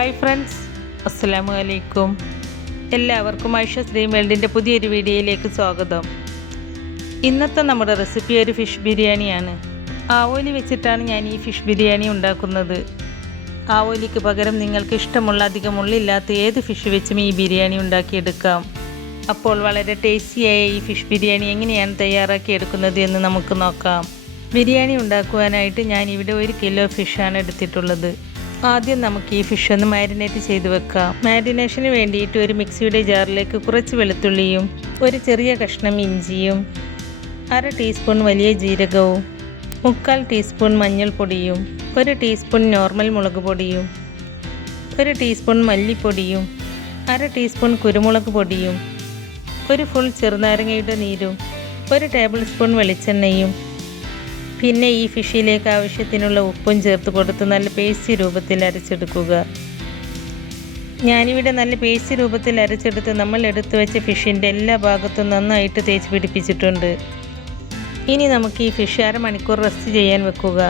Hi friends, അസ്സലാമു അലൈക്കും. എല്ലാവർക്കും ഐഷ ഡ്രീം വേൾഡിൻ്റെ പുതിയൊരു വീഡിയോയിലേക്ക് സ്വാഗതം. ഇന്നത്തെ നമ്മുടെ റെസിപ്പി ഒരു ഫിഷ് ബിരിയാണിയാണ്. ആവോലി വെച്ചിട്ടാണ് ഞാൻ ഈ ഫിഷ് ബിരിയാണി ഉണ്ടാക്കുന്നത്. ആവോലിക്ക് പകരം നിങ്ങൾക്ക് ഇഷ്ടമുള്ള അധികം മുള്ളില്ലാത്ത ഏത് ഫിഷ് വെച്ചും ഈ ബിരിയാണി ഉണ്ടാക്കിയെടുക്കാം. അപ്പോൾ വളരെ ടേസ്റ്റിയായ ഈ ഫിഷ് ബിരിയാണി എങ്ങനെയാണ് തയ്യാറാക്കിയെടുക്കുന്നത് എന്ന് നമുക്ക് നോക്കാം. ബിരിയാണി ഉണ്ടാക്കുവാനായിട്ട് ഞാനിവിടെ 1 കിലോ ഫിഷാണ് എടുത്തിട്ടുള്ളത്. ആദ്യം നമുക്ക് ഈ ഫിഷ് ഒന്ന് മാരിനേറ്റ് ചെയ്ത് വെക്കാം. മാരിനേഷന് വേണ്ടിയിട്ട് ഒരു മിക്സിയുടെ ജാറിലേക്ക് കുറച്ച് വെളുത്തുള്ളിയും ഒരു ചെറിയ കഷ്ണം ഇഞ്ചിയും 1/2 ടീസ്പൂൺ വലിയ ജീരകവും 3/4 ടീസ്പൂൺ മഞ്ഞൾപ്പൊടിയും 1 ടീസ്പൂൺ നോർമൽ മുളക് പൊടിയും 1 ടീസ്പൂൺ മല്ലിപ്പൊടിയും 1/2 ടീസ്പൂൺ കുരുമുളക് പൊടിയും 1 ഫുൾ ചെറുനാരങ്ങയുടെ നീരും 1 ടേബിൾ സ്പൂൺ വെളിച്ചെണ്ണയും പിന്നെ ഈ ഫിഷിലേക്ക് ആവശ്യത്തിനുള്ള ഉപ്പും ചേർത്ത് കൊടുത്ത് നല്ല പേസ്റ്റ് രൂപത്തിൽ അരച്ചെടുക്കുക. ഞാനിവിടെ നല്ല പേസ്റ്റ് രൂപത്തിൽ അരച്ചെടുത്ത് നമ്മൾ എടുത്തു വെച്ച ഫിഷിൻ്റെ എല്ലാ ഭാഗത്തും നന്നായിട്ട് തേച്ച് പിടിപ്പിച്ചിട്ടുണ്ട്. ഇനി നമുക്ക് ഈ ഫിഷ് അരമണിക്കൂർ റെസ്റ്റ് ചെയ്യാൻ വെക്കുക.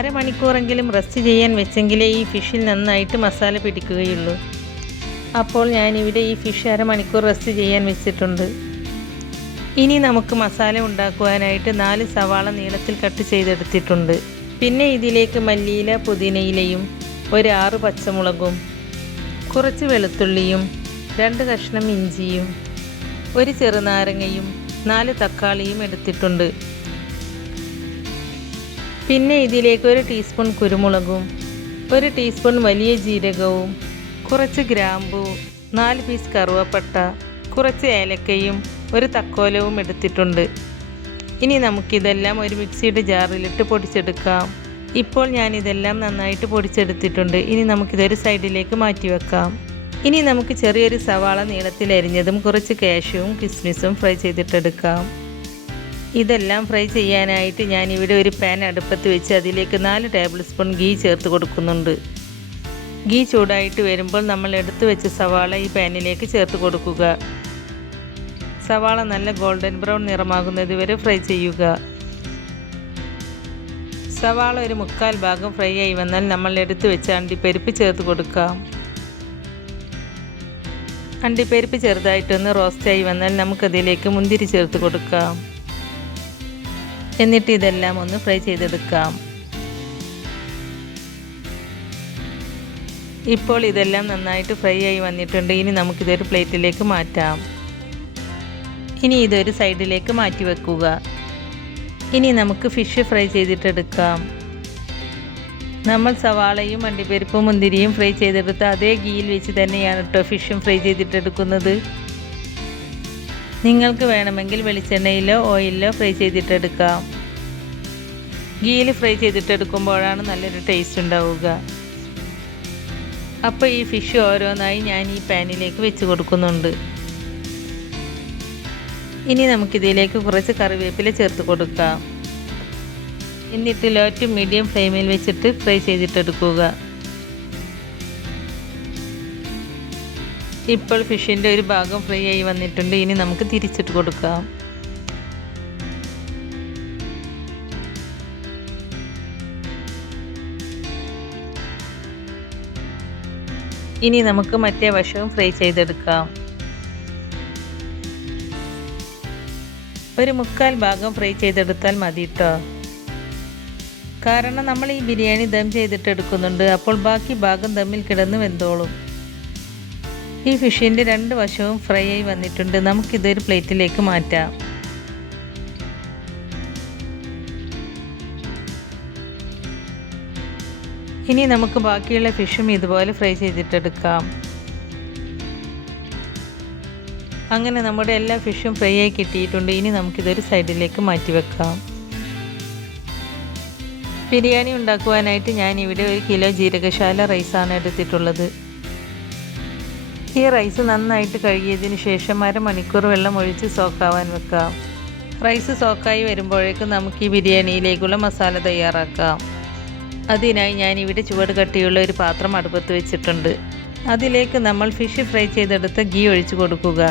അരമണിക്കൂറെങ്കിലും റെസ്റ്റ് ചെയ്യാൻ വെച്ചെങ്കിലേ ഈ ഫിഷിൽ നന്നായിട്ട് മസാല പിടിക്കുകയുള്ളൂ. അപ്പോൾ ഞാനിവിടെ ഈ ഫിഷ് അരമണിക്കൂർ റെസ്റ്റ് ചെയ്യാൻ വെച്ചിട്ടുണ്ട്. ഇനി നമുക്ക് മസാല ഉണ്ടാക്കുവാനായിട്ട് 4 സവാള നീളത്തിൽ കട്ട് ചെയ്തെടുത്തിട്ടുണ്ട്. പിന്നെ ഇതിലേക്ക് മല്ലിയില, പുതിനയിലയും 6 പച്ചമുളകും കുറച്ച് വെളുത്തുള്ളിയും 2 കഷ്ണം ഇഞ്ചിയും 1 ചെറുനാരങ്ങയും 4 തക്കാളിയും എടുത്തിട്ടുണ്ട്. പിന്നെ ഇതിലേക്ക് 1 ടീസ്പൂൺ കുരുമുളകും 1 ടീസ്പൂൺ വലിയ ജീരകവും കുറച്ച് ഗ്രാമ്പൂ 4 പീസ് കറുവപ്പട്ട കുറച്ച് ഏലക്കയും 1 തക്കോലവും എടുത്തിട്ടുണ്ട്. ഇനി നമുക്കിതെല്ലാം ഒരു മിക്സിയുടെ ജാറിലിട്ട് പൊടിച്ചെടുക്കാം. ഇപ്പോൾ ഞാനിതെല്ലാം നന്നായിട്ട് പൊടിച്ചെടുത്തിട്ടുണ്ട്. ഇനി നമുക്കിതൊരു സൈഡിലേക്ക് മാറ്റി വെക്കാം. ഇനി നമുക്ക് ചെറിയൊരു സവാള നീളത്തിൽ അരിഞ്ഞതും കുറച്ച് കാഷ്യൂവും കിസ്മിസും ഫ്രൈ ചെയ്തിട്ടെടുക്കാം. ഇതെല്ലാം ഫ്രൈ ചെയ്യാനായിട്ട് ഞാനിവിടെ ഒരു പാൻ അടുപ്പത്ത് വെച്ച് അതിലേക്ക് 4 ടേബിൾ സ്പൂൺ ഗീ ചേർത്ത് കൊടുക്കുന്നുണ്ട്. ഗീ ചൂടായിട്ട് വരുമ്പോൾ നമ്മൾ എടുത്തു വെച്ച സവാള ഈ പാനിലേക്ക് ചേർത്ത് കൊടുക്കുക. സവാള നല്ല ഗോൾഡൻ ബ്രൗൺ നിറമാകുന്നത് വരെ ഫ്രൈ ചെയ്യുക. സവാള ഒരു 3/4 ഭാഗം ഫ്രൈ ആയി വന്നാൽ നമ്മൾ എടുത്തു വെച്ച അണ്ടിപ്പരിപ്പ് ചേർത്ത് കൊടുക്കാം. അണ്ടിപ്പരിപ്പ് ചെറുതായിട്ടൊന്ന് റോസ്റ്റായി വന്നാൽ നമുക്കതിലേക്ക് മുന്തിരി ചേർത്ത് കൊടുക്കാം. എന്നിട്ട് ഇതെല്ലാം ഒന്ന് ഫ്രൈ ചെയ്തെടുക്കാം. ഇപ്പോൾ ഇതെല്ലാം നന്നായിട്ട് ഫ്രൈ ആയി വന്നിട്ടുണ്ട്. ഇനി നമുക്കിതൊരു പ്ലേറ്റിലേക്ക് മാറ്റാം. ഇനി ഇതൊരു സൈഡിലേക്ക് മാറ്റി വെക്കുക. ഇനി നമുക്ക് ഫിഷ് ഫ്രൈ ചെയ്തിട്ടെടുക്കാം. നമ്മൾ സവാളയും അണ്ടിപ്പരിപ്പും മുന്തിരിയും ഫ്രൈ ചെയ്തെടുത്ത അതേ ഗീയിൽ വെച്ച് തന്നെയാണ് കേട്ടോ ഫിഷും ഫ്രൈ ചെയ്തിട്ടെടുക്കുന്നത്. നിങ്ങൾക്ക് വേണമെങ്കിൽ വെളിച്ചെണ്ണയിലോ ഓയിലിലോ ഫ്രൈ ചെയ്തിട്ടെടുക്കാം. ഗീയിൽ ഫ്രൈ ചെയ്തിട്ടെടുക്കുമ്പോഴാണ് നല്ലൊരു ടേസ്റ്റ് ഉണ്ടാവുക. അപ്പോൾ ഈ ഫിഷ് ഓരോന്നായി ഞാൻ ഈ പാനിലേക്ക് വെച്ച് കൊടുക്കുന്നുണ്ട്. ഇനി നമുക്കിതിലേക്ക് കുറച്ച് കറിവേപ്പില ചേർത്ത് കൊടുക്കാം. എന്നിട്ട് ലോ ടു മീഡിയം ഫ്ലെയിമിൽ വെച്ചിട്ട് ഫ്രൈ ചെയ്തിട്ടെടുക്കുക. ഇപ്പോൾ ഫിഷിൻ്റെ ഒരു ഭാഗം ഫ്രൈ ആയി വന്നിട്ടുണ്ട്. ഇനി നമുക്ക് തിരിച്ചിട്ട് കൊടുക്കാം. ഇനി നമുക്ക് മറ്റേ വശവും ഫ്രൈ ചെയ്തെടുക്കാം. ഒരു 3/4 ഭാഗം ഫ്രൈ ചെയ്തെടുത്താൽ മതി കേട്ടോ. കാരണം നമ്മൾ ഈ ബിരിയാണി ദം ചെയ്തിട്ട് എടുക്കുന്നുണ്ട്. അപ്പോൾ ബാക്കി ഭാഗം ദമ്മിൽ കിടന്ന് വെന്തോളും. ഈ ഫിഷിൻ്റെ 2 വശവും ഫ്രൈ ആയി വന്നിട്ടുണ്ട്. നമുക്കിതൊരു പ്ലേറ്റിലേക്ക് മാറ്റാം. ഇനി നമുക്ക് ബാക്കിയുള്ള ഫിഷും ഇതുപോലെ ഫ്രൈ ചെയ്തിട്ടെടുക്കാം. അങ്ങനെ നമ്മുടെ എല്ലാ ഫിഷും ഫ്രൈ ആയി കിട്ടിയിട്ടുണ്ട്. ഇനി നമുക്കിതൊരു സൈഡിലേക്ക് മാറ്റി വെക്കാം. ബിരിയാണി ഉണ്ടാക്കുവാനായിട്ട് ഞാനിവിടെ 1 കിലോ ജീരകശാല റൈസാണ് എടുത്തിട്ടുള്ളത്. ഈ റൈസ് നന്നായിട്ട് കഴുകിയതിന് ശേഷം 1/2 മണിക്കൂർ വെള്ളം ഒഴിച്ച് സോക്കാവാൻ വെക്കാം. റൈസ് സോക്കായി വരുമ്പോഴേക്കും നമുക്ക് ഈ ബിരിയാണിയിലേക്കുള്ള മസാല തയ്യാറാക്കാം. അതിനായി ഞാനിവിടെ ചുവട് കട്ടിയുള്ള ഒരു പാത്രം അടുപ്പത്ത് വെച്ചിട്ടുണ്ട്. അതിലേക്ക് നമ്മൾ ഫിഷ് ഫ്രൈ ചെയ്തെടുത്ത ഗീ ഒഴിച്ച് കൊടുക്കുക.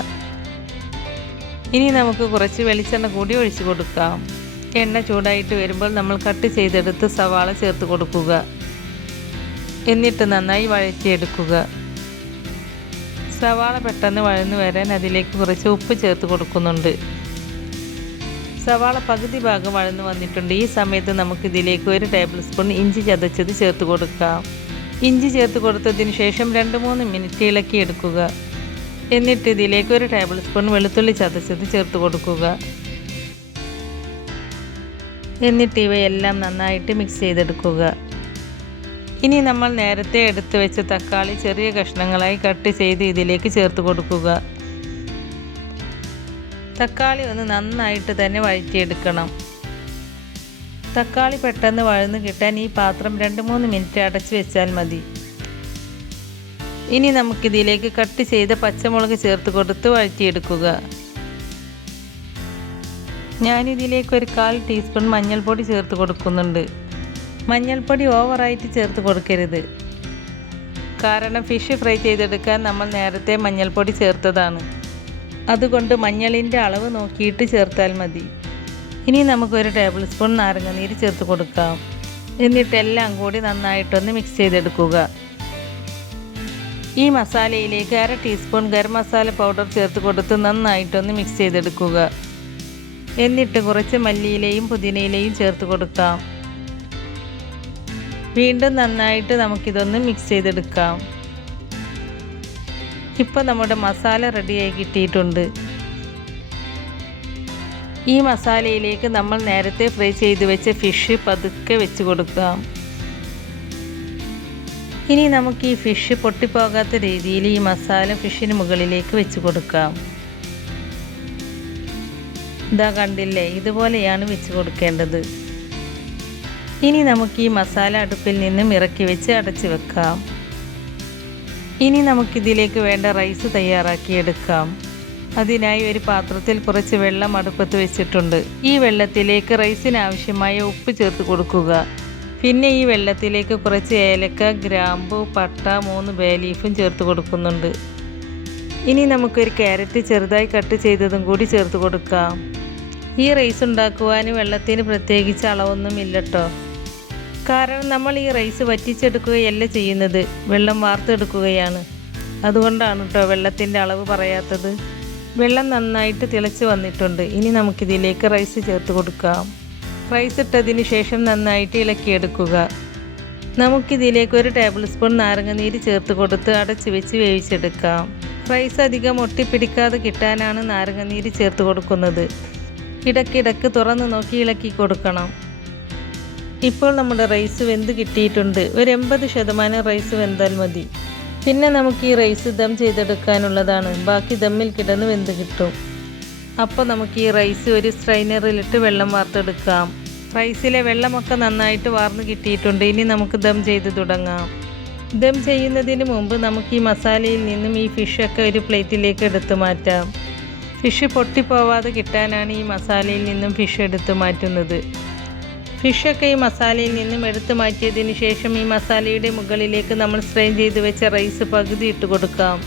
ഇനി നമുക്ക് കുറച്ച് വെളിച്ചെണ്ണ കൂടി ഒഴിച്ച് കൊടുക്കാം. എണ്ണ ചൂടായിട്ട് വരുമ്പോൾ നമ്മൾ കട്ട് ചെയ്തെടുത്ത് സവാള ചേർത്ത് കൊടുക്കുക. എന്നിട്ട് നന്നായി വഴറ്റിയെടുക്കുക. സവാള പെട്ടെന്ന് വഴന്നു വരാൻ അതിലേക്ക് കുറച്ച് ഉപ്പ് ചേർത്ത് കൊടുക്കുന്നുണ്ട്. സവാള പകുതി ഭാഗം വഴന്നു വന്നിട്ടുണ്ട്. ഈ സമയത്ത് നമുക്കിതിലേക്ക് 1 ടേബിൾ സ്പൂൺ ഇഞ്ചി ചതച്ചത് ചേർത്ത് കൊടുക്കാം. ഇഞ്ചി ചേർത്ത് കൊടുത്തതിന് ശേഷം 2-3 മിനിറ്റ് ഇളക്കിയെടുക്കുക. എന്നിട്ട് ഇതിലേക്ക് 1 ടേബിൾ സ്പൂൺ വെളുത്തുള്ളി ചതച്ചത് ചേർത്ത് കൊടുക്കുക. എന്നിട്ട് ഇവയെല്ലാം നന്നായിട്ട് മിക്സ് ചെയ്തെടുക്കുക. ഇനി നമ്മൾ നേരത്തെ എടുത്തു വെച്ച തക്കാളി ചെറിയ കഷ്ണങ്ങളായി കട്ട് ചെയ്ത് ഇതിലേക്ക് ചേർത്ത് കൊടുക്കുക. തക്കാളി ഒന്ന് നന്നായിട്ട് തന്നെ വഴറ്റിയെടുക്കണം. തക്കാളി പെട്ടെന്ന് വഴന്ന് കിട്ടാൻ ഈ പാത്രം 2-3 മിനിറ്റ് അടച്ചു വെച്ചാൽ മതി. ഇനി നമുക്കിതിലേക്ക് കട്ട് ചെയ്ത പച്ചമുളക് ചേർത്ത് കൊടുത്ത് വഴറ്റിയെടുക്കുക. ഞാനിതിലേക്ക് 1/4 ടീസ്പൂൺ മഞ്ഞൾപ്പൊടി ചേർത്ത് കൊടുക്കുന്നുണ്ട്. മഞ്ഞൾപ്പൊടി ഓവറായിട്ട് ചേർത്ത് കൊടുക്കരുത്, കാരണം ഫിഷ് ഫ്രൈ ചെയ്തെടുക്കാൻ നമ്മൾ നേരത്തെ മഞ്ഞൾപ്പൊടി ചേർത്തതാണ്. അതുകൊണ്ട് മഞ്ഞളിൻ്റെ അളവ് നോക്കിയിട്ട് ചേർത്താൽ മതി. ഇനി നമുക്ക് 1 ടേബിൾ സ്പൂൺ നാരങ്ങാനീര് ചേർത്ത് കൊടുക്കാം. എന്നിട്ട് എല്ലാം കൂടി നന്നായിട്ടൊന്ന് മിക്സ് ചെയ്തെടുക്കുക. ഈ മസാലയിലേക്ക് 1/2 ടീസ്പൂൺ ഗരം മസാല പൗഡർ ചേർത്ത് കൊടുത്ത് നന്നായിട്ടൊന്ന് മിക്സ് ചെയ്തെടുക്കുക. എന്നിട്ട് കുറച്ച് മല്ലിയിലയും പുതിനയിലയും ചേർത്ത് കൊടുക്കാം. വീണ്ടും നന്നായിട്ട് നമുക്കിതൊന്ന് മിക്സ് ചെയ്തെടുക്കാം. ഇപ്പോൾ നമ്മുടെ മസാല റെഡിയായി കിട്ടിയിട്ടുണ്ട്. ഈ മസാലയിലേക്ക് നമ്മൾ നേരത്തെ ഫ്രൈ ചെയ്ത് വെച്ച ഫിഷ് പതുക്കെ വെച്ച് കൊടുക്കാം. ഇനി നമുക്ക് ഈ ഫിഷ് പൊട്ടിപ്പോകാത്ത രീതിയിൽ ഈ മസാല ഫിഷിന് മുകളിലേക്ക് വെച്ച് കൊടുക്കാം. ഇതാ കണ്ടില്ലേ, ഇതുപോലെയാണ് വെച്ച് കൊടുക്കേണ്ടത്. ഇനി നമുക്ക് ഈ മസാല അടുപ്പിൽ നിന്നും ഇറക്കി വെച്ച് അടച്ചു വെക്കാം. ഇനി നമുക്കിതിലേക്ക് വേണ്ട റൈസ് തയ്യാറാക്കിയെടുക്കാം. അതിനായി ഒരു പാത്രത്തിൽ കുറച്ച് വെള്ളം അടുപ്പത്ത് വെച്ചിട്ടുണ്ട്. ഈ വെള്ളത്തിലേക്ക് റൈസിന് ആവശ്യമായ ഉപ്പ് ചേർത്ത് കൊടുക്കുക. പിന്നെ ഈ വെള്ളത്തിലേക്ക് കുറച്ച് ഏലക്ക, ഗ്രാമ്പു, പട്ട, 3 ബേ ലീഫും ചേർത്ത് കൊടുക്കുന്നുണ്ട്. ഇനി നമുക്കൊരു ക്യാരറ്റ് ചെറുതായി കട്ട് ചെയ്തതും കൂടി ചേർത്ത് കൊടുക്കാം. ഈ റൈസ് ഉണ്ടാക്കുവാൻ വെള്ളത്തിന് പ്രത്യേകിച്ച് അളവൊന്നും ഇല്ലട്ടോ, കാരണം നമ്മൾ ഈ റൈസ് വറ്റിച്ചെടുക്കുകയല്ല ചെയ്യുന്നത്, വെള്ളം വാർത്തെടുക്കുകയാണ്. അതുകൊണ്ടാണ് കേട്ടോ വെള്ളത്തിൻ്റെ അളവ് പറയാത്തത്. വെള്ളം നന്നായിട്ട് തിളച്ച് വന്നിട്ടുണ്ട്. ഇനി നമുക്കിതിലേക്ക് റൈസ് ചേർത്ത് കൊടുക്കാം. റൈസ് ഇട്ടതിന് ശേഷം നന്നായിട്ട് ഇളക്കിയെടുക്കുക. നമുക്കിതിലേക്ക് 1 ടേബിൾ സ്പൂൺ നാരങ്ങാനീര് ചേർത്ത് കൊടുത്ത് അടച്ച് വെച്ച് വേവിച്ചെടുക്കാം. റൈസ് അധികം ഒട്ടിപ്പിടിക്കാതെ കിട്ടാനാണ് നാരങ്ങാനീര് ചേർത്ത് കൊടുക്കുന്നത്. ഇടയ്ക്കിടയ്ക്ക് തുറന്ന് നോക്കി ഇളക്കി കൊടുക്കണം. ഇപ്പോൾ നമ്മുടെ റൈസ് വെന്ത് കിട്ടിയിട്ടുണ്ട്. ഒരു 80% റൈസ് വെന്താൽ മതി. പിന്നെ നമുക്ക് ഈ റൈസ് ദം ചെയ്തെടുക്കാനുള്ളതാണ്. ബാക്കി ദമ്മിൽ കിടന്ന് വെന്ത് കിട്ടും. അപ്പോൾ നമുക്ക് ഈ റൈസ് ഒരു സ്ട്രെയിനറിലിട്ട് വെള്ളം വാർത്തെടുക്കാം. റൈസിലെ വെള്ളമൊക്കെ നന്നായിട്ട് വാർന്ന് കിട്ടിയിട്ടുണ്ട്. ഇനി നമുക്ക് ദം ചെയ്ത് തുടങ്ങാം. ദം ചെയ്യുന്നതിന് മുമ്പ് നമുക്ക് ഈ മസാലയിൽ നിന്നും ഈ ഫിഷൊക്കെ ഒരു പ്ലേറ്റിലേക്ക് എടുത്ത് മാറ്റാം. ഫിഷ് പൊട്ടിപ്പോവാതെ കിട്ടാനാണ് ഈ മസാലയിൽ നിന്നും ഫിഷ് എടുത്ത് മാറ്റുന്നത്. ഫിഷൊക്കെ ഈ മസാലയിൽ നിന്നും എടുത്തു മാറ്റിയതിന് ശേഷം ഈ മസാലയുടെ മുകളിലേക്ക് നമ്മൾ സ്ട്രെയിൻ ചെയ്ത് വെച്ച റൈസ് പകുതി ഇട്ട് കൊടുക്കാം.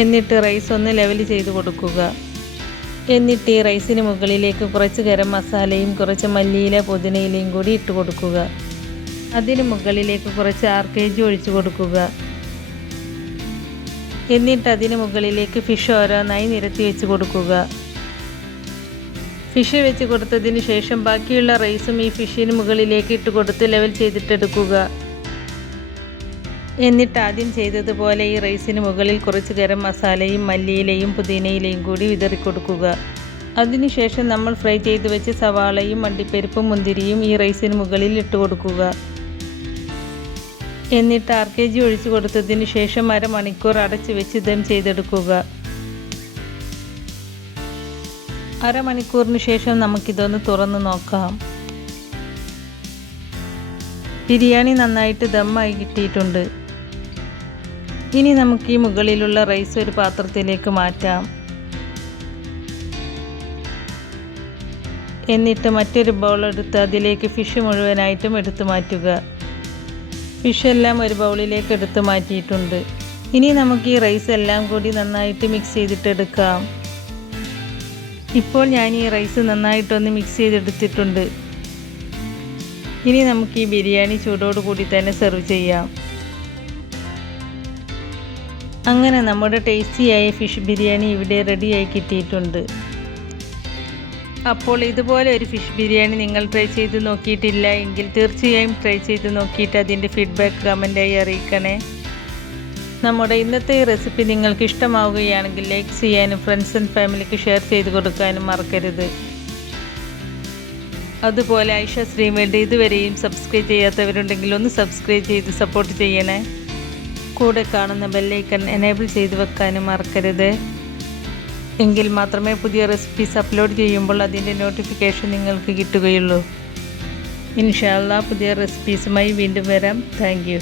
എന്നിട്ട് റൈസ് ഒന്ന് ലെവൽ ചെയ്ത് കൊടുക്കുക. എന്നിട്ട് ഈ റൈസിന് മുകളിലേക്ക് കുറച്ച് ഗരം മസാലയും കുറച്ച് മല്ലിയില, പുതിനയിലയും കൂടി ഇട്ട് കൊടുക്കുക. അതിന് മുകളിലേക്ക് കുറച്ച് RKG ഒഴിച്ചു കൊടുക്കുക. എന്നിട്ട് അതിന് മുകളിലേക്ക് ഫിഷ് ഓരോന്നായി നിരത്തി വെച്ച് കൊടുക്കുക. ഫിഷ് വെച്ച് കൊടുത്തതിന് ശേഷം ബാക്കിയുള്ള റൈസും ഈ ഫിഷിന് മുകളിലേക്ക് ഇട്ട് കൊടുത്ത് ലെവൽ ചെയ്തിട്ടെടുക്കുക. എന്നിട്ട് ആദ്യം ചെയ്തതുപോലെ ഈ റൈസിന് മുകളിൽ കുറച്ച് ഗരം മസാലയും മല്ലിയിലയും പുതിനയിലയും കൂടി വിതറി കൊടുക്കുക. അതിനുശേഷം നമ്മൾ ഫ്രൈ ചെയ്ത് വെച്ച് സവാളയും അണ്ടിപ്പരിപ്പും മുന്തിരിയും ഈ റൈസിന് മുകളിൽ ഇട്ട് കൊടുക്കുക. എന്നിട്ട് RKG ഒഴിച്ചു കൊടുത്തതിന് ശേഷം 1/2 മണിക്കൂർ അടച്ച് വെച്ച് ദം ചെയ്തെടുക്കുക. 1/2 മണിക്കൂറിന് ശേഷം നമുക്കിതൊന്ന് തുറന്ന് നോക്കാം. ബിരിയാണി നന്നായിട്ട് ദമ്മായി കിട്ടിയിട്ടുണ്ട്. ഇനി നമുക്ക് ഈ മുകളിലുള്ള റൈസ് ഒരു പാത്രത്തിലേക്ക് മാറ്റാം. എന്നിട്ട് മറ്റൊരു ബൗൾ എടുത്ത് അതിലേക്ക് ഫിഷ് മുഴുവനായിട്ടും എടുത്തു മാറ്റുക. ഫിഷെല്ലാം ഒരു ബൗളിലേക്ക് എടുത്ത് മാറ്റിയിട്ടുണ്ട്. ഇനി നമുക്ക് ഈ റൈസ് എല്ലാം കൂടി നന്നായിട്ട് മിക്സ് ചെയ്തിട്ടെടുക്കാം. ഇപ്പോൾ ഞാൻ ഈ റൈസ് നന്നായിട്ടൊന്ന് മിക്സ് ചെയ്തെടുത്തിട്ടുണ്ട്. ഇനി നമുക്ക് ഈ ബിരിയാണി ചൂടോട് കൂടി തന്നെ സെർവ് ചെയ്യാം. അങ്ങനെ നമ്മുടെ ടേസ്റ്റിയായ ഫിഷ് ബിരിയാണി ഇവിടെ റെഡിയായി കിട്ടിയിട്ടുണ്ട്. അപ്പോൾ ഇതുപോലെ ഒരു ഫിഷ് ബിരിയാണി നിങ്ങൾ ട്രൈ ചെയ്ത് നോക്കിയിട്ടില്ല എങ്കിൽ തീർച്ചയായും ട്രൈ ചെയ്ത് നോക്കിയിട്ട് അതിൻ്റെ ഫീഡ്ബാക്ക് കമൻറ്റായി അറിയിക്കണേ. നമ്മുടെ ഇന്നത്തെ ഈ റെസിപ്പി നിങ്ങൾക്ക് ഇഷ്ടമാവുകയാണെങ്കിൽ ലൈക്ക് ചെയ്യാനും ഫ്രണ്ട്സ് ആൻഡ് ഫാമിലിക്ക് ഷെയർ ചെയ്ത് കൊടുക്കാനും മറക്കരുത്. അതുപോലെ ഐഷ ശ്രീമേൽഡ് ഇതുവരെയും സബ്സ്ക്രൈബ് ചെയ്യാത്തവരുണ്ടെങ്കിൽ ഒന്ന് സബ്സ്ക്രൈബ് ചെയ്ത് സപ്പോർട്ട് ചെയ്യണേ. കൂടെ കാണുന്ന ബെല്ലൈക്കൺ എനേബിൾ ചെയ്ത് വെക്കാനും മറക്കരുത്. എങ്കിൽ മാത്രമേ പുതിയ റെസിപ്പീസ് അപ്ലോഡ് ചെയ്യുമ്പോൾ അതിൻ്റെ നോട്ടിഫിക്കേഷൻ നിങ്ങൾക്ക് കിട്ടുകയുള്ളൂ. ഇൻഷാ അല്ലാഹ് പുതിയ റെസിപ്പീസുമായി വീണ്ടും വരാം. Thank you.